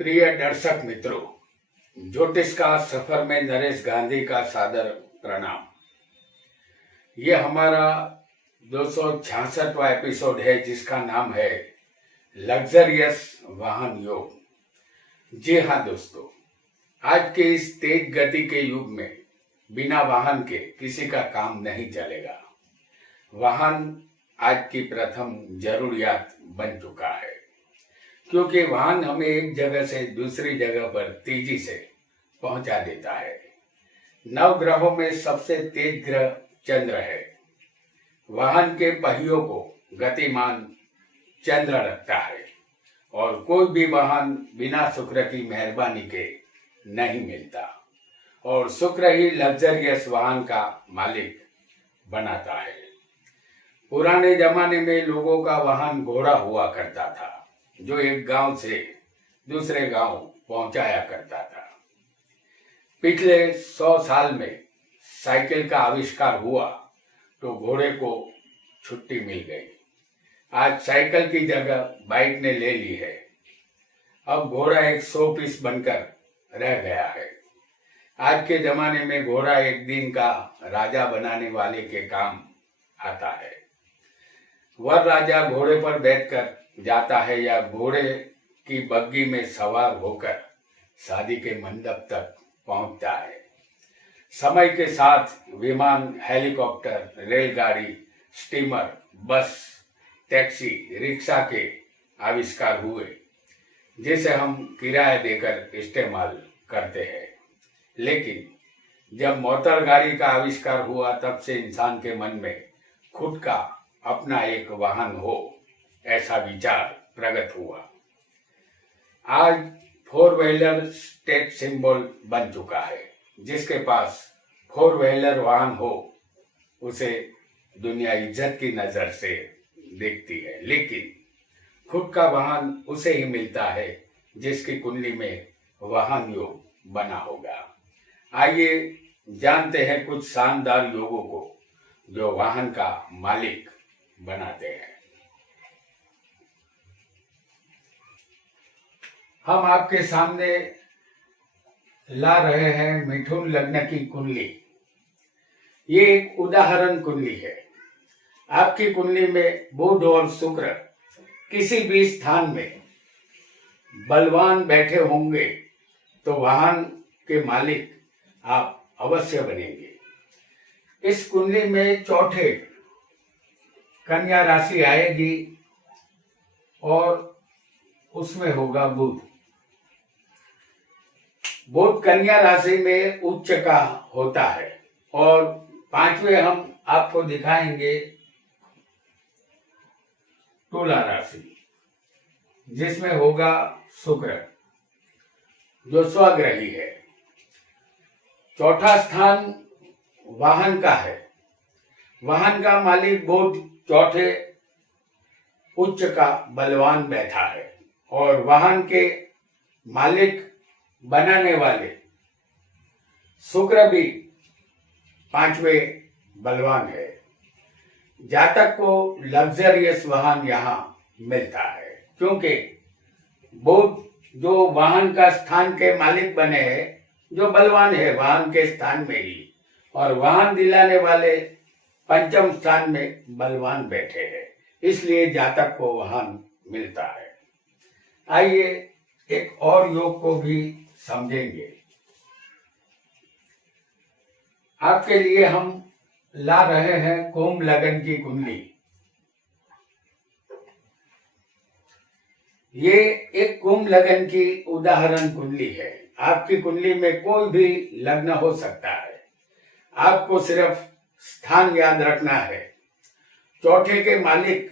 प्रिय दर्शक मित्रों, ज्योतिष का सफर में नरेश गांधी का सादर प्रणाम। ये हमारा 266वां एपिसोड है जिसका नाम है लग्जरियस वाहन योग। जी हाँ दोस्तों, आज के इस तेज गति के युग में बिना वाहन के किसी का काम नहीं चलेगा। वाहन आज की प्रथम जरूरियात बन चुका है, क्योंकि वाहन हमें एक जगह से दूसरी जगह पर तेजी से पहुंचा देता है। नव ग्रहों में सबसे तेज ग्रह चंद्र है। वाहन के पहियों को गतिमान चंद्र रखता है और कोई भी वाहन बिना शुक्र की मेहरबानी के नहीं मिलता, और शुक्र ही लग्जरियस वाहन का मालिक बनाता है। पुराने जमाने में लोगों का वाहन घोड़ा हुआ करता था, जो एक गांव से दूसरे गांव पहुंचाया करता था। पिछले 100 साल में साइकिल का आविष्कार हुआ तो घोड़े को छुट्टी मिल गई। आज साइकिल की जगह बाइक ने ले ली है। अब घोड़ा एक 100 पीस बनकर रह गया है। आज के जमाने में घोड़ा एक दिन का राजा बनाने वाले के काम आता है। वह राजा घोड़े पर बैठकर जाता है या घोड़े की बग्गी में सवार होकर शादी के मंडप तक पहुंचता है। समय के साथ विमान, हेलीकॉप्टर, रेलगाड़ी, स्टीमर, बस, टैक्सी, रिक्शा के आविष्कार हुए, जिसे हम किराया देकर इस्तेमाल करते हैं। लेकिन जब मोटर गाड़ी का आविष्कार हुआ, तब से इंसान के मन में खुद का अपना एक वाहन हो, ऐसा विचार प्रकट हुआ। आज 4 व्हीलर स्टेटस सिंबल बन चुका है। जिसके पास 4 व्हीलर वाहन हो, उसे दुनिया इज्जत की नजर से देखती है। लेकिन खुद का वाहन उसे ही मिलता है जिसकी कुंडली में वाहन योग बना होगा। आइए जानते हैं कुछ शानदार योगों को जो वाहन का मालिक बनाते हैं। हम आपके सामने ला रहे हैं मिथुन लग्न की कुंडली। ये एक उदाहरण कुंडली है। आपकी कुंडली में बुध और शुक्र किसी भी स्थान में बलवान बैठे होंगे तो वाहन के मालिक आप अवश्य बनेंगे। इस कुंडली में चौथे कन्या राशि आएगी और उसमें होगा बुध। बुध कन्या राशि में उच्च का होता है। और 5वें हम आपको दिखाएंगे तुला राशि, जिसमें होगा शुक्र, जो स्वग्रही है। चौथा स्थान वाहन का है। वाहन का मालिक बुध चौथे उच्च का बलवान बैठा है, और वाहन के मालिक बनाने वाले शुक्र भी 5वें बलवान है। जातक को लग्जरियस वाहन यहाँ मिलता है, क्योंकि बुध जो वाहन का स्थान के मालिक बने हैं, जो बलवान है वाहन के स्थान में ही, और वाहन दिलाने वाले पंचम स्थान में बलवान बैठे हैं, इसलिए जातक को वाहन मिलता है। आइए एक और योग को भी समझेंगे। आपके लिए हम ला रहे हैं कुंभ लग्न की कुंडली। ये एक कुंभ लग्न की उदाहरण कुंडली है। आपकी कुंडली में कोई भी लग्न हो सकता है। आपको सिर्फ स्थान याद रखना है। चौथे के मालिक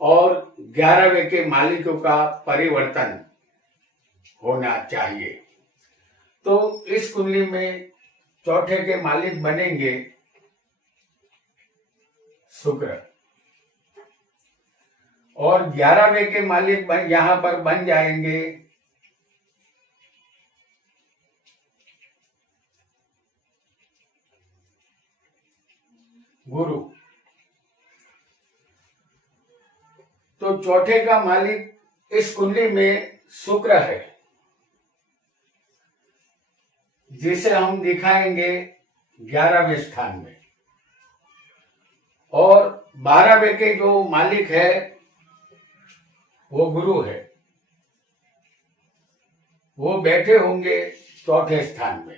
और 11वें के मालिकों का परिवर्तन होना चाहिए। तो इस कुंडली में चौथे के मालिक बनेंगे शुक्र, और 11वें के मालिक यहां पर बन जाएंगे गुरु। तो चौथे का मालिक इस कुंडली में शुक्र है, जिसे हम दिखाएंगे 11वें स्थान में, और 12वें के जो मालिक है वो गुरु है, वो बैठे होंगे चौथे स्थान में।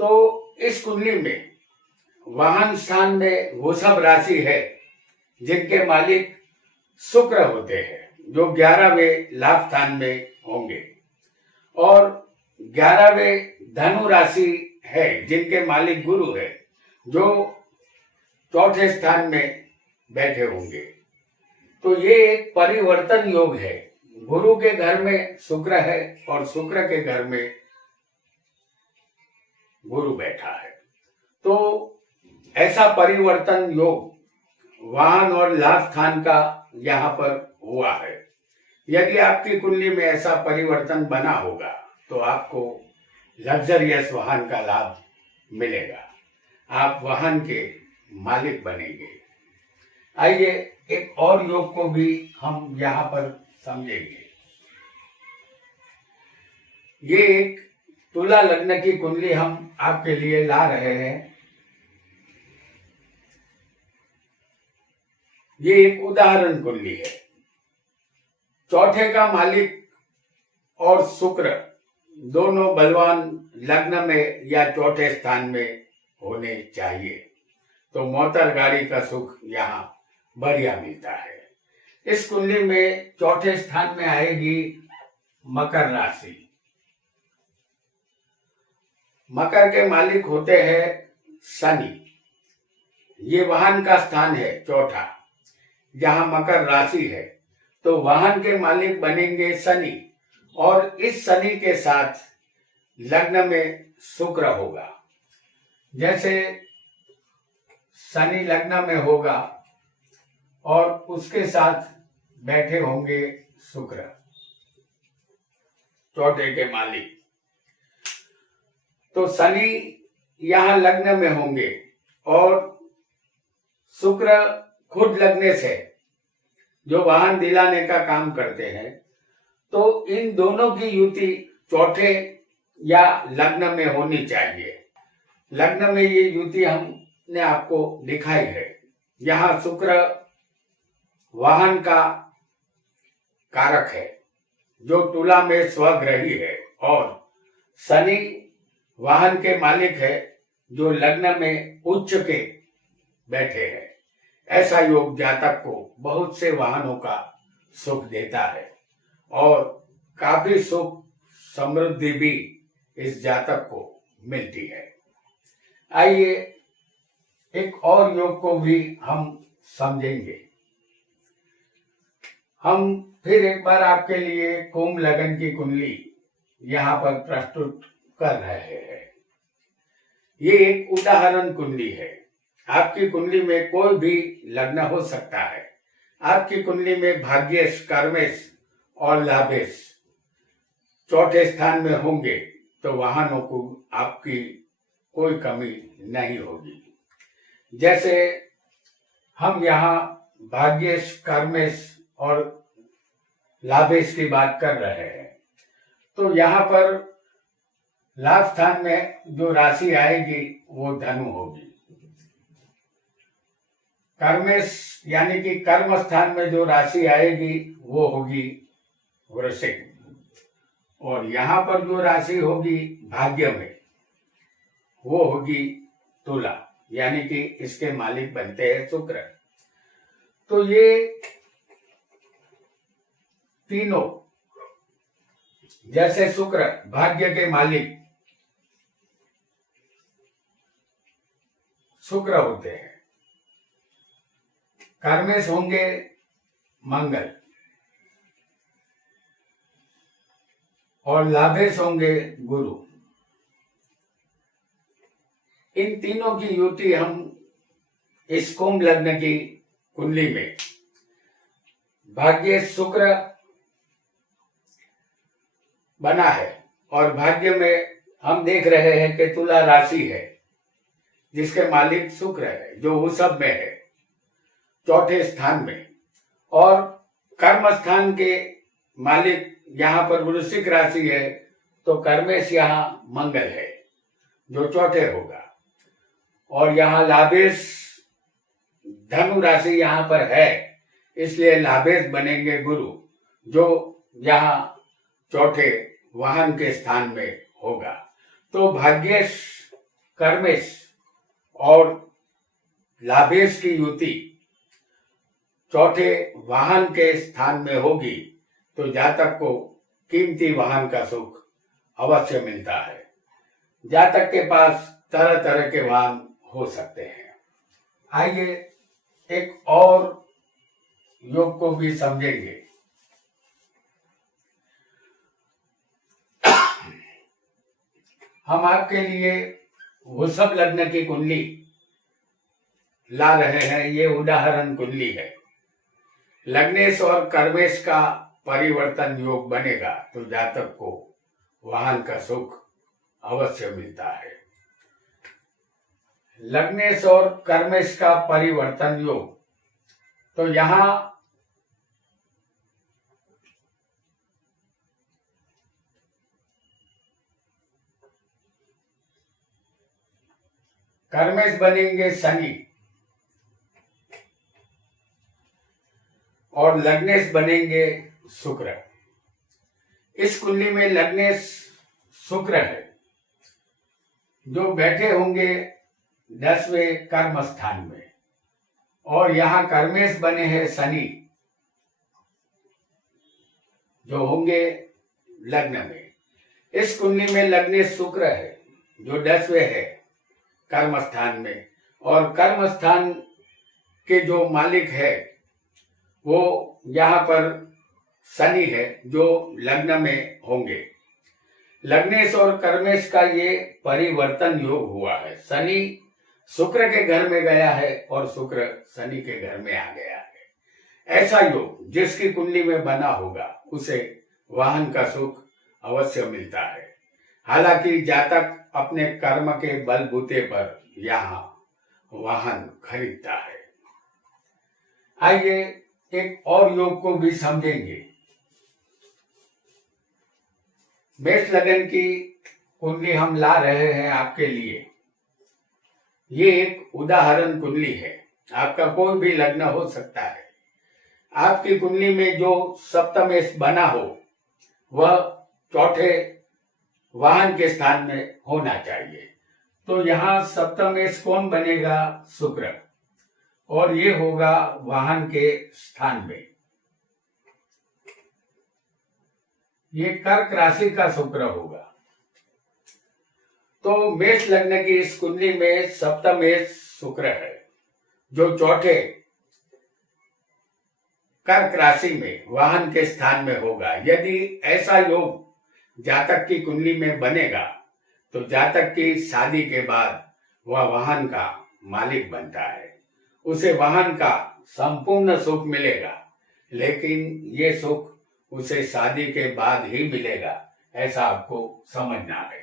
तो इस कुंडली में वाहन स्थान में वो सब राशि है जिनके मालिक शुक्र होते हैं, जो 11वें लाभ स्थान में होंगे, और 11वें धनु राशि है जिनके मालिक गुरु है, जो चौथे स्थान में बैठे होंगे। तो ये एक परिवर्तन योग है। गुरु के घर में शुक्र है और शुक्र के घर में गुरु बैठा है। तो ऐसा परिवर्तन योग वाहन और लाभ स्थान का यहाँ पर हुआ है। यदि आपकी कुंडली में ऐसा परिवर्तन बना होगा तो आपको लग्जरियस वाहन का लाभ मिलेगा, आप वाहन के मालिक बनेंगे। आइए एक और योग को भी हम यहाँ पर समझेंगे। ये एक तुला लग्न की कुंडली हम आपके लिए ला रहे हैं। ये एक उदाहरण कुंडली है। चौथे का मालिक और शुक्र दोनों बलवान लग्न में या चौथे स्थान में होने चाहिए, तो मोटर गाड़ी का सुख यहाँ बढ़िया मिलता है। इस कुंडली में चौथे स्थान में आएगी मकर राशि। मकर के मालिक होते हैं शनि। ये वाहन का स्थान है चौथा, जहां मकर राशि है, तो वाहन के मालिक बनेंगे शनि, और इस शनि के साथ लग्न में शुक्र होगा। जैसे शनि लग्न में होगा और उसके साथ बैठे होंगे शुक्र, चौथे के मालिक। तो शनि यहां लग्न में होंगे और शुक्र खुद लग्न से जो वाहन दिलाने का काम करते हैं। तो इन दोनों की युति चौथे या लग्न में होनी चाहिए। लग्न में ये युति हमने आपको दिखाई है। यहाँ शुक्र वाहन का कारक है, जो तुला में स्वग्रही है, और शनि वाहन के मालिक है, जो लग्न में उच्च के बैठे हैं। ऐसा योग जातक को बहुत से वाहनों का सुख देता है और काफी सुख समृद्धि भी इस जातक को मिलती है। आइए एक और योग को भी हम समझेंगे। हम फिर एक बार आपके लिए कुंभ लगन की कुंडली यहाँ पर प्रस्तुत कर रहे हैं। ये एक उदाहरण कुंडली है। आपकी कुंडली में कोई भी लग्न हो सकता है। आपकी कुंडली में भाग्येश, कर्मेश और लाभेश चौथे स्थान में होंगे तो वाहनों को आपकी कोई कमी नहीं होगी। जैसे हम यहाँ भाग्येश, कर्मेश और लाभेश की बात कर रहे हैं, तो यहाँ पर लाभ स्थान में जो राशि आएगी वो धनु होगी। कर्मेश यानी कि कर्म स्थान में जो राशि आएगी वो होगी वृश्चिक, और यहाँ पर जो राशि होगी भाग्य में वो होगी तुला, यानी कि इसके मालिक बनते हैं शुक्र। तो ये तीनों, जैसे शुक्र भाग्य के मालिक शुक्र होते हैं, कर्मेश होंगे मंगल, और लाभेश होंगे गुरु। इन तीनों की युति हम इस कुंभ लग्न की कुंडली में भाग्य शुक्र बना है, और भाग्य में हम देख रहे हैं कि तुला राशि है जिसके मालिक शुक्र है, जो वृषभ में है चौथे स्थान में, और कर्म स्थान के मालिक यहाँ पर वृश्चिक राशि है तो कर्मेश यहाँ मंगल है जो चौथे होगा, और यहाँ लाभेश धनु राशि यहाँ पर है, इसलिए लाभेश बनेंगे गुरु जो यहाँ चौथे वाहन के स्थान में होगा। तो भाग्येश कर्मेश और लाभेश की युति चौथे वाहन के स्थान में होगी तो जातक को कीमती वाहन का सुख अवश्य मिलता है। जातक के पास तरह तरह के वाहन हो सकते हैं। आइए एक और योग को भी समझेंगे। हम आपके लिए वृषभ लग्न की कुंडली ला रहे हैं। ये उदाहरण कुंडली है। लग्नेश और कर्मेश का परिवर्तन योग बनेगा तो जातक को वाहन का सुख अवश्य मिलता है। लग्नेश और कर्मेश का परिवर्तन योग, तो यहां कर्मेश बनेंगे शनि और लग्नेश बनेंगे शुक्र। इस कुंडली में लग्नेश शुक्र है जो बैठे होंगे 10वें कर्म स्थान में, और यहाँ कर्मेश बने हैं शनि जो होंगे लग्न में। इस कुंडली में लग्नेश शुक्र है जो 10वें है कर्म स्थान में, और कर्म स्थान के जो मालिक है वो यहाँ पर शनि है जो लग्न में होंगे। लग्नेश और कर्मेश का ये परिवर्तन योग हुआ है। शनि शुक्र के घर में गया है और शुक्र शनि के घर में आ गया है। ऐसा योग जिसकी कुंडली में बना होगा उसे वाहन का सुख अवश्य मिलता है। हालांकि जातक अपने कर्म के बलबूते पर यहाँ वाहन खरीदता है। आइए एक और योग को भी समझेंगे। मेष लग्न की कुंडली हम ला रहे हैं आपके लिए। ये एक उदाहरण कुंडली है। आपका कोई भी लग्न हो सकता है। आपकी कुंडली में जो सप्तमेश बना हो वह चौथे वाहन के स्थान में होना चाहिए। तो यहाँ सप्तमेश कौन बनेगा? शुक्र, और ये होगा वाहन के स्थान में। ये कर्क राशि का शुक्र होगा। तो मेष लग्न की इस कुंडली में सप्तमेश शुक्र है जो चौथे कर्क राशि में वाहन के स्थान में होगा। यदि ऐसा योग जातक की कुंडली में बनेगा तो जातक की शादी के बाद वह वाहन का मालिक बनता है। उसे वाहन का संपूर्ण सुख मिलेगा, लेकिन ये सुख उसे शादी के बाद ही मिलेगा, ऐसा आपको समझना है।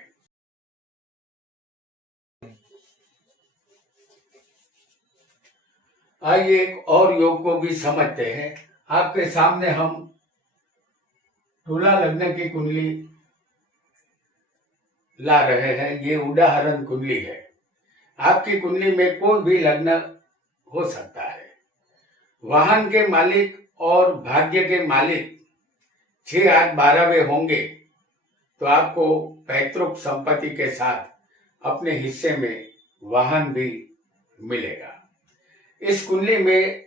आइए एक और योग को भी समझते हैं। आपके सामने हम तुला लग्न की कुंडली ला रहे हैं। ये उदाहरण कुंडली है। आपकी कुंडली में कोई भी लग्न हो सकता है। वाहन के मालिक और भाग्य के मालिक 6, 8, 12वें होंगे तो आपको पैतृक संपत्ति के साथ अपने हिस्से में वाहन भी मिलेगा। इस कुंडली में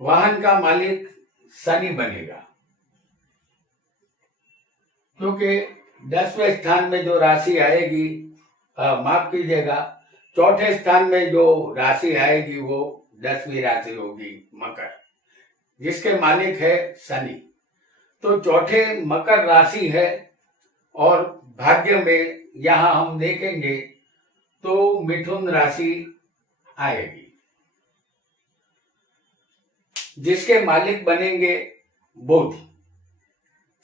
वाहन का मालिक शनि बनेगा, क्योंकि 10वें स्थान में जो राशि आएगी, माफ कीजिएगा, चौथे स्थान में जो राशि आएगी वो 10वीं राशि होगी मकर, जिसके मालिक है शनि। तो चौथे मकर राशि है, और भाग्य में यहां हम देखेंगे तो मिथुन राशि आएगी, जिसके मालिक बनेंगे बुध।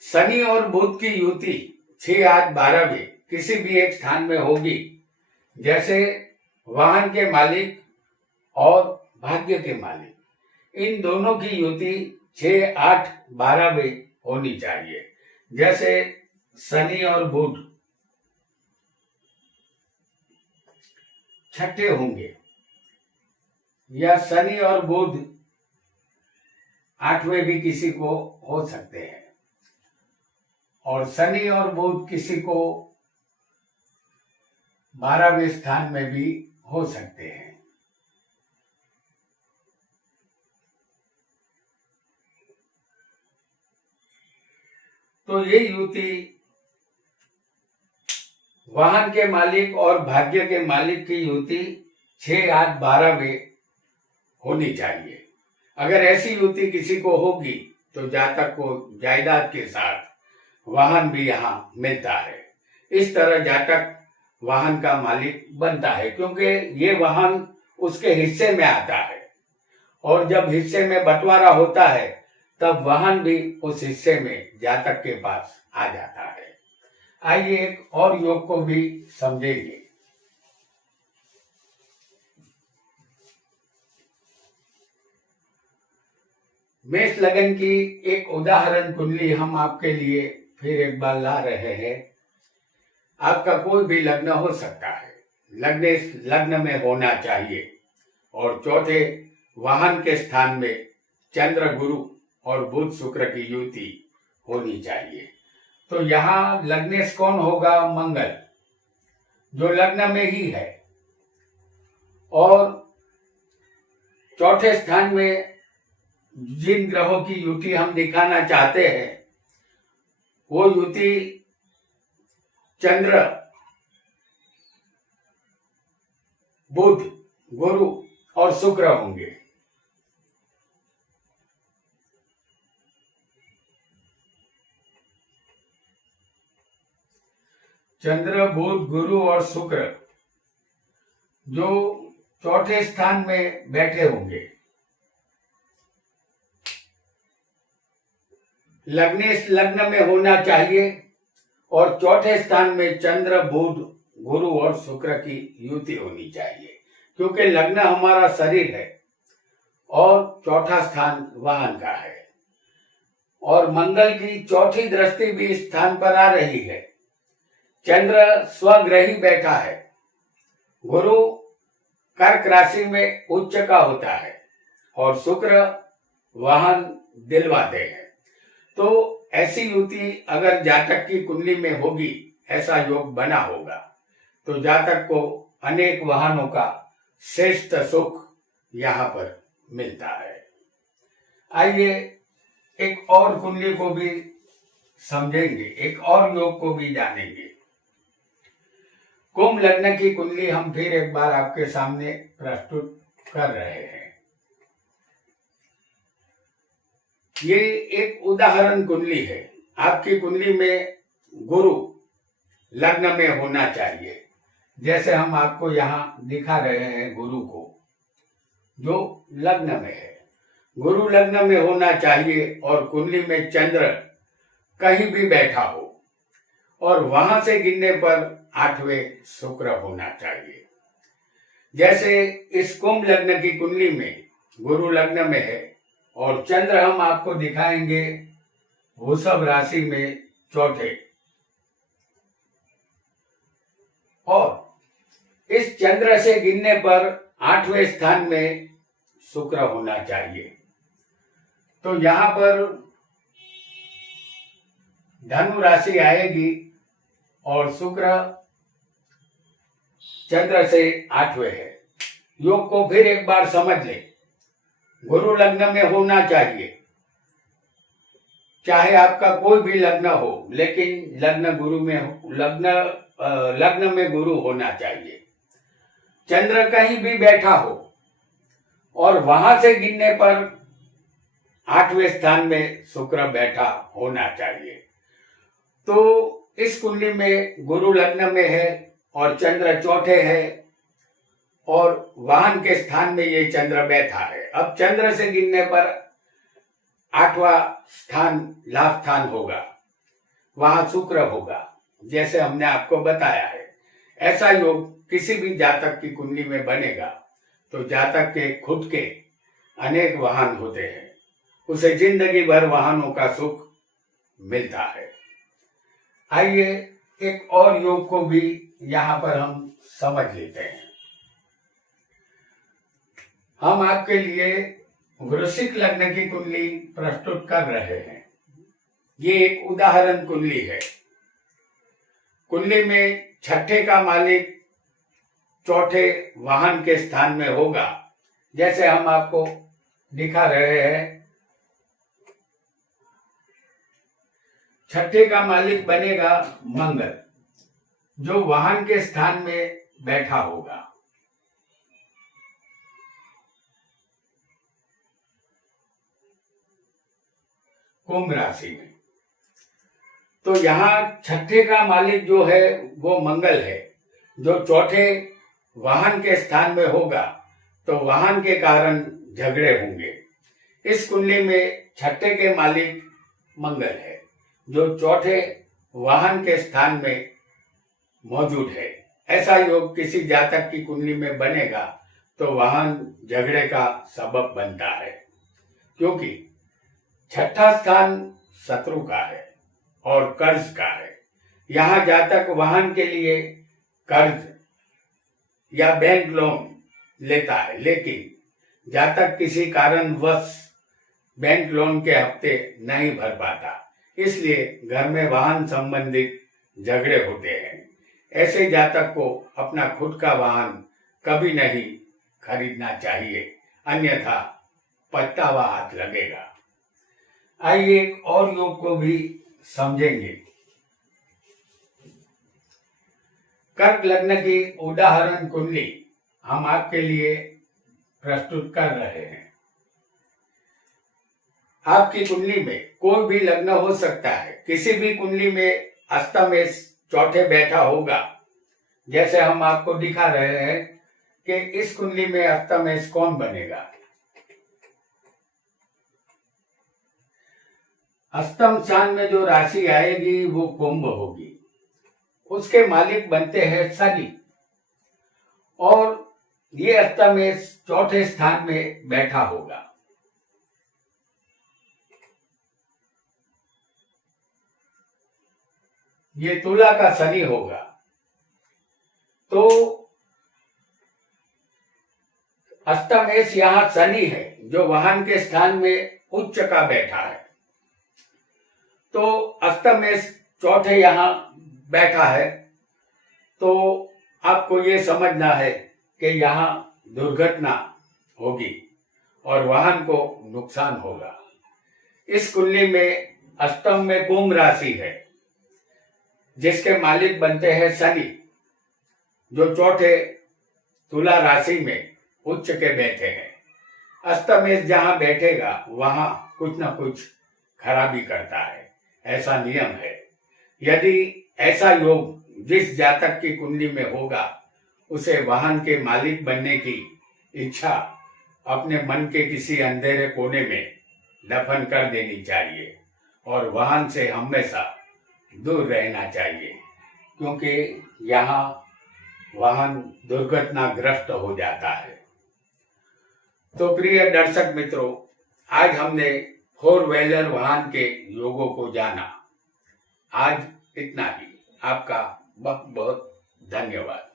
शनि और बुध की युति 6, 8, 12वें किसी भी एक स्थान में होगी, जैसे वाहन के मालिक और भाग्य के मालिक, इन दोनों की युति 6, 8, 12वें होनी चाहिए। जैसे शनि और बुध छठे होंगे या शनि और बुध आठवें भी किसी को हो सकते हैं, और शनि और बुध किसी को 12वें स्थान में भी हो सकते हैं। तो ये युति वाहन के मालिक और भाग्य के मालिक की युति 6, 8, 12वें होनी चाहिए। अगर ऐसी युति किसी को होगी तो जातक को जायदाद के साथ वाहन भी यहाँ मिलता है। इस तरह जातक वाहन का मालिक बनता है, क्योंकि ये वाहन उसके हिस्से में आता है, और जब हिस्से में बंटवारा होता है तब वाहन भी उस हिस्से में जातक के पास आ जाता है। आइए एक और योग को भी समझेंगे। मेष लगन की एक उदाहरण कुंडली हम आपके लिए फिर एक बार ला रहे हैं। आपका कोई भी लग्न हो सकता है, लग्न में होना चाहिए, और चौथे वाहन के स्थान में चंद्र गुरु और बुध शुक्र की युति होनी चाहिए। तो यहाँ लग्नेश कौन होगा? मंगल, जो लग्न में ही है, और चौथे स्थान में जिन ग्रहों की युति हम दिखाना चाहते हैं वो युति चंद्र, बुध, गुरु और शुक्र होंगे। चंद्र, बुध, गुरु और शुक्र जो चौथे स्थान में बैठे होंगे। लग्नेश लग्न में होना चाहिए, और चौथे स्थान में चंद्र, बुध, गुरु और शुक्र की युति होनी चाहिए, क्योंकि लग्न हमारा शरीर है और चौथा स्थान वाहन का है, और मंगल की चौथी दृष्टि भी इस स्थान पर आ रही है। चंद्र स्वग्रही बैठा है, गुरु कर्क राशि में उच्च का होता है, और शुक्र वाहन दिलवाते हैं। तो ऐसी युति अगर जातक की कुंडली में होगी, ऐसा योग बना होगा, तो जातक को अनेक वाहनों का श्रेष्ठ सुख यहाँ पर मिलता है। आइए एक और कुंडली को भी समझेंगे, एक और योग को भी जानेंगे। कुंभ लग्न की कुंडली हम फिर एक बार आपके सामने प्रस्तुत कर रहे हैं। ये एक उदाहरण कुंडली है। आपकी कुंडली में गुरु लग्न में होना चाहिए, जैसे हम आपको यहाँ दिखा रहे हैं गुरु को, जो लग्न में है। गुरु लग्न में होना चाहिए, और कुंडली में चंद्र कहीं भी बैठा हो, और वहां से गिनने पर 8वें शुक्र होना चाहिए। जैसे इस कुंभ लग्न की कुंडली में गुरु लग्न में है, और चंद्र हम आपको दिखाएंगे वृषभ राशि में चौथे, और इस चंद्र से गिनने पर 8वें स्थान में शुक्र होना चाहिए। तो यहाँ पर धनु राशि आएगी, और शुक्र चंद्र से 8वें है। योग को फिर एक बार समझ ले। गुरु लग्न में होना चाहिए, चाहे आपका कोई भी लग्न हो, लेकिन लग्न में गुरु होना चाहिए। चंद्र कहीं भी बैठा हो, और वहां से गिनने पर 8वें स्थान में शुक्र बैठा होना चाहिए। तो इस कुंडली में गुरु लग्न में है और चंद्र चौथे है, और वाहन के स्थान में ये चंद्र बैठा है। अब चंद्र से गिनने पर 8वां स्थान लाभ स्थान होगा, वहां शुक्र होगा, जैसे हमने आपको बताया है। ऐसा योग किसी भी जातक की कुंडली में बनेगा तो जातक के खुद के अनेक वाहन होते हैं, उसे जिंदगी भर वाहनों का सुख मिलता है। आइए एक और योग को भी यहाँ पर हम समझ लेते हैं। हम आपके लिए वृश्चिक लग्न की कुंडली प्रस्तुत कर रहे हैं। ये एक उदाहरण कुंडली है। कुंडली में छठे का मालिक चौथे वाहन के स्थान में होगा, जैसे हम आपको दिखा रहे हैं। छठे का मालिक बनेगा मंगल, जो वाहन के स्थान में बैठा होगा। कुंभ राशि में। तो यहाँ छठे का मालिक जो है वो मंगल है, जो चौथे वाहन के स्थान में होगा, तो वाहन के कारण झगड़े होंगे। इस कुंडली में छठे के मालिक मंगल है, जो चौथे वाहन के स्थान में मौजूद है। ऐसा योग किसी जातक की कुंडली में बनेगा तो वाहन झगड़े का सबब बनता है, क्योंकि छठा स्थान शत्रु का है और कर्ज का है। यहाँ जातक वाहन के लिए कर्ज या बैंक लोन लेता है, लेकिन जातक किसी कारणवश बैंक लोन के हफ्ते नहीं भर पाता, इसलिए घर में वाहन संबंधित झगड़े होते हैं। ऐसे जातक को अपना खुद का वाहन कभी नहीं खरीदना चाहिए, अन्यथा पछतावा हाथ लगेगा। आइए एक और योग को भी समझेंगे। कर्क लग्न की उदाहरण कुंडली हम आपके लिए प्रस्तुत कर रहे हैं। आपकी कुंडली में कोई भी लग्न हो सकता है। किसी भी कुंडली में अष्टमेश चौथे बैठा होगा, जैसे हम आपको दिखा रहे हैं कि इस कुंडली में अष्टमेश कौन बनेगा। अष्टम स्थान में जो राशि आएगी वो कुंभ होगी। उसके मालिक बनते हैं शनि, और ये अष्टमेश चौथे स्थान में बैठा होगा। ये तुला का शनि होगा। तो अष्टमेश यहाँ शनि है, जो वाहन के स्थान में उच्च का बैठा है। तो अष्टमेश चौथे यहाँ बैठा है, तो आपको ये समझना है कि यहाँ दुर्घटना होगी और वाहन को नुकसान होगा। इस कुंडली में अष्टम में कुंभ राशि है, जिसके मालिक बनते हैं शनि, जो चौथे तुला राशि में उच्च के बैठे हैं। अष्टमेश जहाँ बैठेगा वहां कुछ न कुछ खराबी करता है, ऐसा नियम है। यदि ऐसा योग जिस जातक की कुंडली में होगा, उसे वाहन के मालिक बनने की इच्छा अपने मन के किसी अंधेरे कोने में दफन कर देनी चाहिए और वाहन से हमेशा दूर रहना चाहिए, क्योंकि यहाँ वाहन दुर्घटनाग्रस्त हो जाता है। तो प्रिय दर्शक मित्रों, आज हमने 4 व्हीलर वाहन के योगों को जाना। आज इतना ही। आपका बहुत बहुत धन्यवाद।